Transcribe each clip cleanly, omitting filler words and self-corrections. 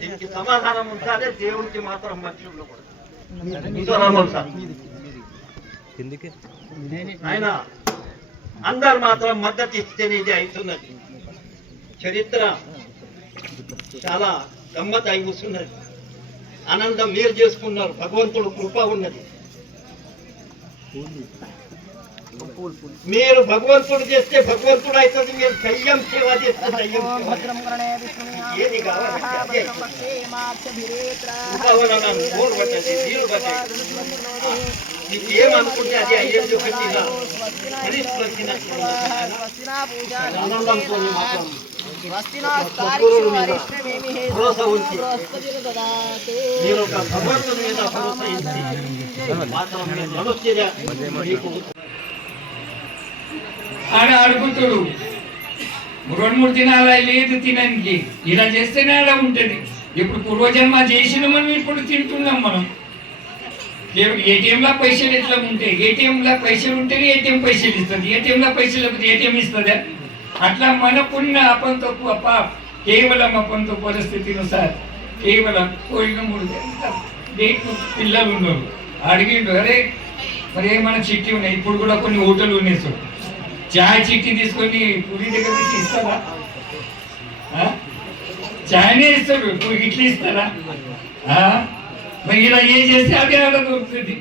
దీనికి సమాధానం ఉంచాలి. దేవుడికి మాత్రం మనుషుల్లో ఆయన అందరు మాత్రం మద్దతు ఇస్తేనే ఇది అవుతున్నది. చరిత్ర చాలా గమ్మత్ అయి వస్తున్నది. ఆనందం మీరు చేసుకున్నారు. భగవంతుడు కృప ఉన్నది. మీరు భగవంతుడు చేస్తే భగవంతుడు అవుతుంది. మీరు దయ్యం సేవ చేస్తే దయ్యం ఏది కావాలి మీకు ఏమనుకుంటే అది అయ్యేది. ఒకటిగా ఆనందంతో మాత్రం భరోసా ఉంచి మీరు ఒక భగవంతుని మీద భరోసా ఇచ్చి మాత్రం మనుష్య మీకు ఆడ అడుగుతుడు 2-3 దినాలు లేదు తినడానికి. ఇలా చేస్తేనే అలా ఉంటుంది. ఇప్పుడు పూర్వజన్మ చేసిన మనం ఇప్పుడు తింటున్నాం. మనం ఏటీఎంలో పైసలు ఎట్లా ఉంటాయి? ఏటీఎంలో పైసలు ఉంటేనే ఏటీఎం పైసలు ఇస్తుంది. ఏటీఎంలో పైసలు లేకపోతే ఏటీఎం ఇస్తుందా? అట్లా మనకున్న అపంతో కేవలం అపంతో పరిస్థితినుసారి కేవలం పోయిన 3 పిల్లలు ఉన్నారు. అడిగిండు, అరే మరి ఏమైనా చిట్టి ఉన్నాయి? ఇప్పుడు కూడా కొన్ని హోటల్ ఉన్నాయి. సార్ చాయ్ చిట్టి తీసుకొని పూరి దగ్గర తీసి ఇస్తారా? చాయ్నే ఇస్తాడు, ఇట్లా ఇస్తారా? మరి ఇలా ఏం చేస్తే అదే అలా దొరుకుతుంది.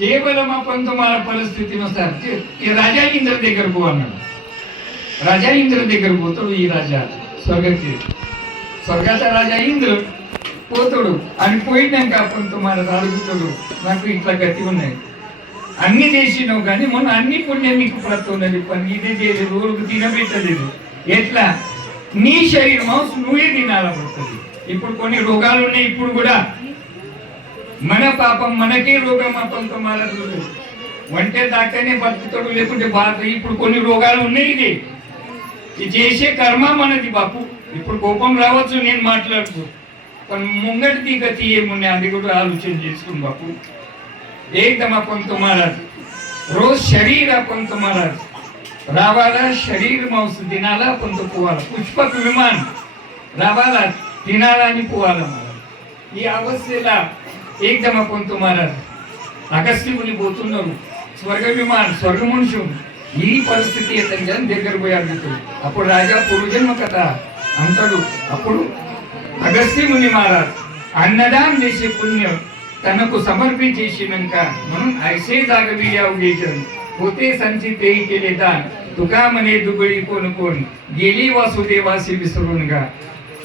కేవలం అపంతో మన పరిస్థితిని వస్తారు. ఈ రాజా ఇంద్ర దగ్గర పో అన్నాడు. రాజా ఇంద్ర దగ్గర పోతాడు. ఈ రాజా స్వర్గాత రాజా ఇంద్రుడు పోతాడు. అని పోయినాక అపంతో మన అడుగుతాడు, నాకు ఇట్లా గట్టి ఉన్నాయి, అన్ని చేసినావు కానీ మొన్న అన్ని పుణ్యం నీకు పడుతున్నది. పని ఇదే చేయలేదు, ఊరికి తినబెట్టలేదు. ఎట్లా? నీ శరీరం నువ్వే తినాలనుకుంటుంది. ఇప్పుడు కొన్ని రోగాలు ఉన్నాయి. ఇప్పుడు కూడా మన పాపం మనకే రోగం. అపంతో మారదు. వంటే దాకానే బతుకుతాడు, లేకుంటే బాధ. ఇప్పుడు కొన్ని రోగాలు ఉన్నాయి. ఇది చేసే కర్మ మనది బాపు. ఇప్పుడు కోపం రావచ్చు, నేను మాట్లాడుతూ, కానీ ముంగటి గతి ఏమున్నాయి అది కూడా ఆలోచన చేసుకుని బాపు. एकदम अपन तुम्हारा रोज शरीर अपन तुम्हारा रावाला शरीर मांस दिनाला अपन तो पोवाला पुष्पक विमान रावाला दिनाला आणि पोवाला मला ही अवस्थेला एकदम अपन तुम्हारा अगस्त्य मुनी పోతున్నారు. స్వర్గ విమానం స్వర్గ మనుషులు ఈ పరిస్థితి ఎత్తని దగ్గర పోయి అడుగుతాడు. అప్పుడు రాజా పూర్వజన్మ కథ అంటాడు. అప్పుడు అగస్త్య ముని మహారాజ్ అన్నదానం చేసే పుణ్యం तनकु समर्पिंचेशिनंका म्हणून ऐसे जागवी यावगेचन होते संचित तेही केले दान तुका मने दुबळी कोण कोण गेली वासुदेवासी विसरून गा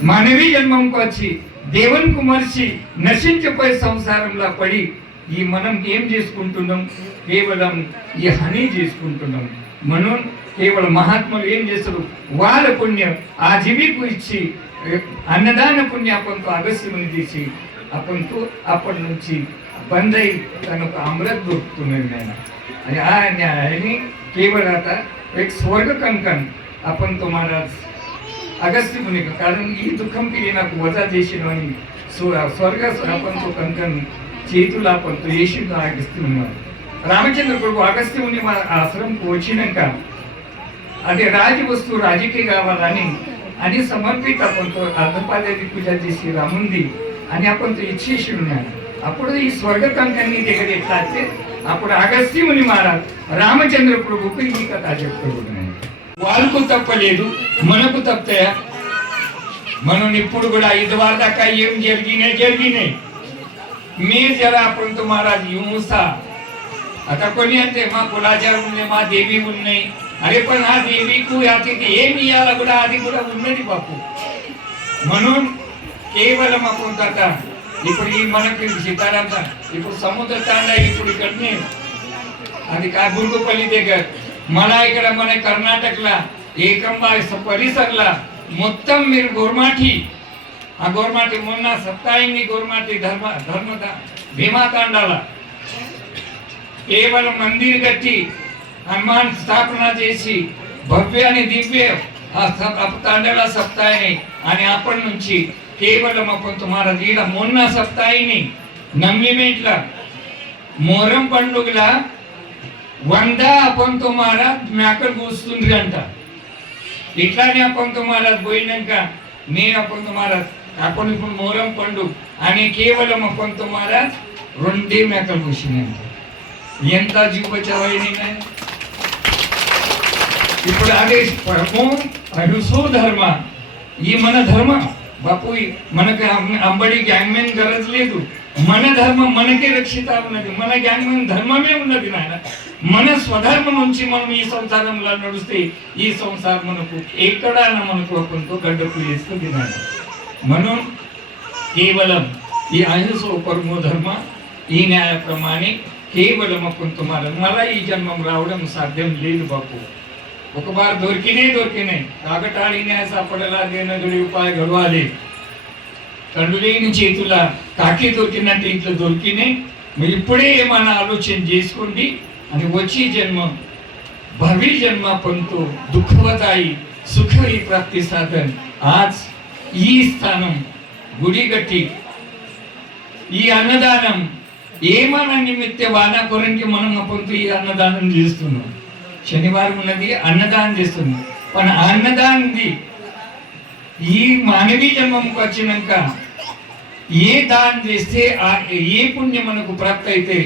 मानवी जन्मंकाची देवन कुमारची నశించి పై సంసారంలో పడి ఈ మనం ఏం చేసుకుంటున్నాం? కేవలం ఈ హాని చేసుకుంటున్నాం. म्हणून కేవలం మహాత్ములు ఏం చేస్తారు? వాళ్ళ పుణ్యం ఆ జీవికు ఇచ్చి అన్నదాన పుణ్యం आपण तो अगस्त्यमुनी తీసి आपण तो आपण నుంచి बंद तनक अमृत दొరుకుతున్నది ఆయన. आणि हा न्यायाने केवळ आता एक स्वर्ग कंकण आपण तो महाराज अगस्त्य मुनी कारण ఈ దుఃఖం పిలి నాకు వజా చేసిన అని స్వర్గ आपण तो कंकण చేతులు आपण तो చేసిన అగస్త్య ముని రామచంద్ర ప్రభు అగస్త్య ముని ఆశ్రమంకు వచ్చినాక అదే రాజ వస్తువు రాజకీయ కావాలని అని సమర్పిత आपण तो अर्धपाद्याची पूजा చేసి రాముంది అని आपण तो ఇచ్చేసి ఉన్నాడు. అప్పుడు ఈ స్వర్గ కంకణి దగ్గర ఎట్లా అంటే అప్పుడు అగస్త్య ముని మహారాజ్ రామచంద్ర ప్రభుకు ఈ కథ చెప్తున్నాడు. వాళ్ళకు తప్పలేదు, మనకు తప్పయా? మనం ఇప్పుడు కూడా 5 వార దాకా ఏం జరిగినాయి మీరు జरा आपण तो महाराज युमुसा आता कोणी అంటే మా కులాచారం ఉన్నాయి, మా దేవి ఉన్నాయి. అరే पण ఆ దేవికు याची ఏమి ఇయాల కూడా అది కూడా ఉన్నది బాపు. म्हणून కేవలం आपण आता ఇప్పుడు ఈ మనకి సీతారామ ఇప్పుడు సముద్ర తాండా ఇప్పుడు ఇక్కడనే అది కాబుర్గపల్లి దగ్గర మన ఇక్కడ మన కర్ణాటకలా ఏకంబా పరిసరలా మొత్తం మీరు గోర్మాఠి ఆ గోర్మాఠి మొన్న సప్తాయింగి గోర్మాఠి ధర్మ భీమా తాండాల కేవలం మందిర్ కట్టి హనుమాన్ స్థాపన చేసి భవ్య అని దివ్య ఆ తాండాల సప్తాయిని అని అప్పటి నుంచి కేవలం आपण तुम्हारा దీడ మొన్న సప్తాయిని నమ్మిమేట్ల मोहरम పండుగల 100 आपण तुम्हारा మేకలు కూస్తుండ్రి అంట. ఇట్లానే आपण तुम्हारा పోయినాక నేను आपण तुम्हाला आपण ఇప్పుడు मोहरम పండు आणि కేవలం आपण तुम्हाला 2 మేకలు కోసినాను ఎంత జీవ బచావైని ఇప్పుడు అదే పరమో అహింసో ధర్మ ఈ మన ధర్మ బాపు మనకి అంబడి గ్యాంగ్మెన్ గరజ్ లేదు మన ధర్మం మనకే రక్షిత ఉన్నది మన గ్యాంగ్మెన్ ధర్మమే ఉన్నది నాయన మన స్వధర్మం నుంచి మనం ఈ సంసారంలో నడుస్తే ఈ సంసారం మనకు ఎక్కడైనా మనకు కొంత గడ్డకు వేస్తుంది నాయన మనం కేవలం ఈ అహింసో పరమో ధర్మ ఈ న్యాయप्रमाणे కేవలం కొంత मला ఈ జన్మం రావడం సాధ్యం లేదు బాపు ఒక బార్ దొరికినాయి కాకటాళీనే సాపడలా దేనదుడి ఉపాయ గడవాలి కండులేని చేతుల కాకి దొరికినట్టు ఇట్లా దొరికినాయి మీరు ఇప్పుడే ఏమైనా ఆలోచన చేసుకోండి అని వచ్చి జన్మ భవి జన్మ పంతో దుఃఖవతాయి సుఖీ ప్రాప్తి సాధన్ ఆజ్ ఈ స్థానం గుడి గట్టి ఈ అన్నదానం ఏమన్నా నిమిత్త వానా కొరంకి మనం పంతో ఈ అన్నదానం చేస్తున్నాం శనివారం ఉన్నది అన్నదానం చేస్తున్నాం पण అన్నదానంది ఈ మానవీ జన్మకు వచ్చినాక ఏ దానం చేస్తే ఏ పుణ్యం మనకు ప్రాప్తి అయితే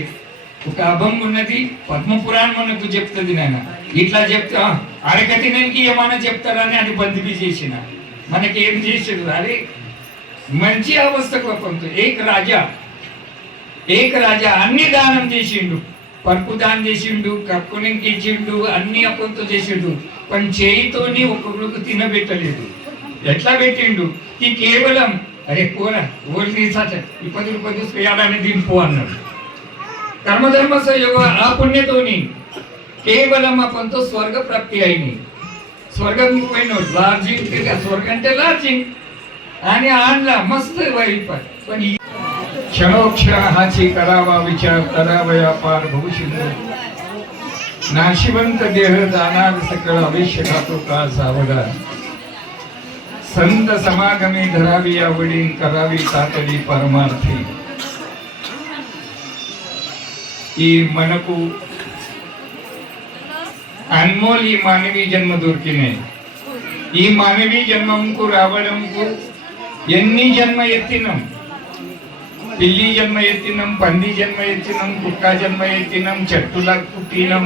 ఒక అభం ఉన్నది పద్మపురాణం మనకు చెప్తుంది నాయన ఇట్లా చెప్తా అడగతినానికి ఏమైనా చెప్తారని అది బందిపి చేసిన మనకి ఏం చేసాడు అరే మంచి అవస్థకు పంతు ఏక రాజా అన్ని దానం చేసిండు పరుపు దానం చేసిండు కక్కునికి ఇచ్చిండు అన్ని అప్పంతో చేసిండు पण చేయితోని ఒక్కొక్కరికి తినబెట్టలేదు ఎట్లా పెట్టిండు ఈ కేవలం అరే పోరా ఓల్ తీసాట 20 రూపాయలు తీసుకుయాలని దింపు అన్నాడు కర్మధర్మ సంయోగ ఆ పుణ్యతోని కేవలం అప్పంతో స్వర్గ ప్రాప్తి అయింది స్వర్గం పోయిన లార్జింగ్ స్వర్గం అంటే లార్జింగ్ आणि आणला मस्त वाईट पण क्षणोक्षणाची करावा विचार करावया पार भविष्य नाशिवंत देह जाणार सकळ अवश्य खातो का सावधान संत समागमे धरावी आवडी करावी तातडी परमार्थी ఈ మనకు అన్మోల్ ఈ మానవీ జన్మ దొరికినాయి ఈ మానవీ జన్మకు రావడంకు ఎన్ని జన్మ ఎత్తినాం పిల్లి జన్మ ఎత్తినాం పంది జన్మ ఎత్తినాం కుక్క జన్మ ఎత్తినాం చెట్టులా పుట్టినాం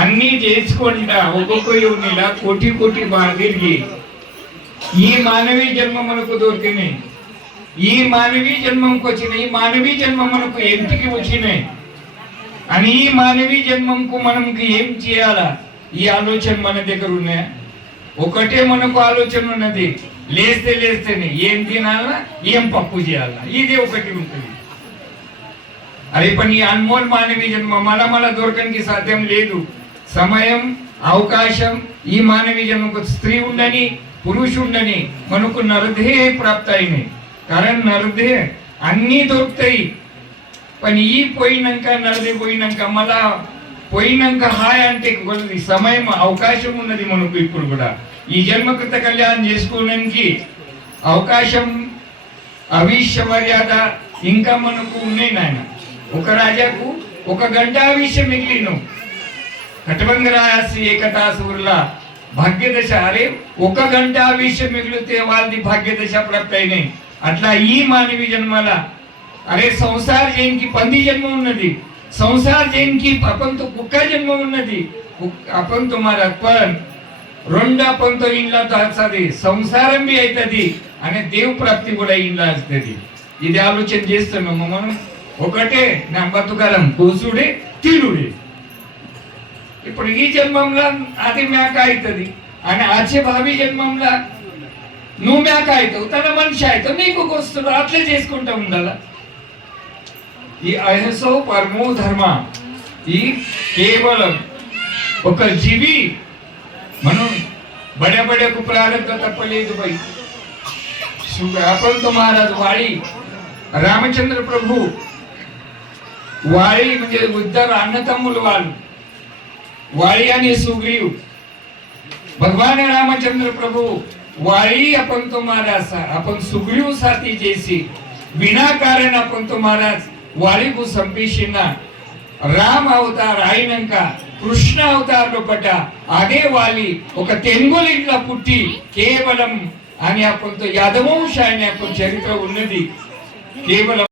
అన్ని చేసుకుంటా ఒక్కొక్క యోనిలా కోటి కోటి బాగిరిగి ఈ మానవీ జన్మ మనకు దొరికినాయి ఈ మానవీ జన్మంకు వచ్చినాయి ఈ మానవీ జన్మ మనకు ఎంటికి వచ్చినాయి అని ఈ మానవీ జన్మంకు మనకి ఏం చేయాలా ఈ ఆలోచన మన దగ్గర ఉన్నాయా ఒకటే మనకు ఆలోచన ఉన్నది లేస్తేనే ఏం తినాలా ఏం పప్పు చేయాలా ఇది ఒకటి ఉంటుంది అరే పని ఈ అన్మోల్ మానవీ జన్మ మన దొరకడానికి సాధ్యం లేదు సమయం అవకాశం ఈ మానవీ జన్మకు స్త్రీ ఉండని పురుషుండని మనకు నరదే ప్రాప్త అయినాయి कारण నరదే అన్నీ దొరుకుతాయి पण ఈ పోయినాక నరదే పోయినాక మళ్ళా పోయినాక హాయ్ అంటే సమయం అవకాశం ఉన్నది మనకు ఇప్పుడు కూడా ఈ జన్మకృత కళ్యాణం చేసుకోవడానికి అవకాశం అవిష్య మర్యాద ఇంకా మనకు ఉన్నాయి నాయన ఒక రాజాకు 1 గంట ఆవిష్యం మిగిలిను కటబంగ రాసి ఏకతాసురులా భాగ్యదశ అరే 1 గంట ఆవిష్యం మిగిలితే వాళ్ళది భాగ్యదశ ప్రాప్తి అయినాయి అట్లా ఈ మానవి జన్మల అరే సంసార జైన్కి పంది జన్మ ఉన్నది संसार जैन की अपन तो कुक्का जन्म उन्नति अपन तुम्हारा पण రెండు అపంతో ఇంట్లో దాల్సది సంసారం బి అవుతుంది అనే దేవ ప్రాప్తి కూడా ఇంట్లో వస్తుంది ఇది ఆలోచన చేస్తున్నాము మనం ఒకటే నా బతుకరం కూసుడే తినుడే ఇప్పుడు ఈ జన్మంలో అది మేక అవుతుంది అని ఆచే భావి జన్మంలో నువ్వు మేక అవుతావు తన మనిషి అవుతావు నీకు వస్తుంది అట్లే చేసుకుంటా ఉండాల ఈ అహింసో పరమో ధర్మ ఈ కేవలం ఒక జీవి మనం बड़े बड़े को प्रारब्ध तपलेदु भाई अपन तो महाराज वाड़ी रामचंद्र प्रभु वाड़ी म्हणजे उद्धर अन्नतम्मुल वाल वाड़ी आणि सुग्रीव भगवान रामचंद्र प्रभु वाड़ी अपन तो महाराज अपन सुग्रीव साथी जैसी बिना कारण अपन तो महाराज वाड़ी को संपेशिना राम अवतार आयनंका కృష్ణ అవతారంలో పడ్డ అదే వాలి ఒక తెంగులింట్లో పుట్టి కేవలం అని అప్పుడు యాదవంశ అని అప్పుడు చరిత్ర ఉన్నది కేవలం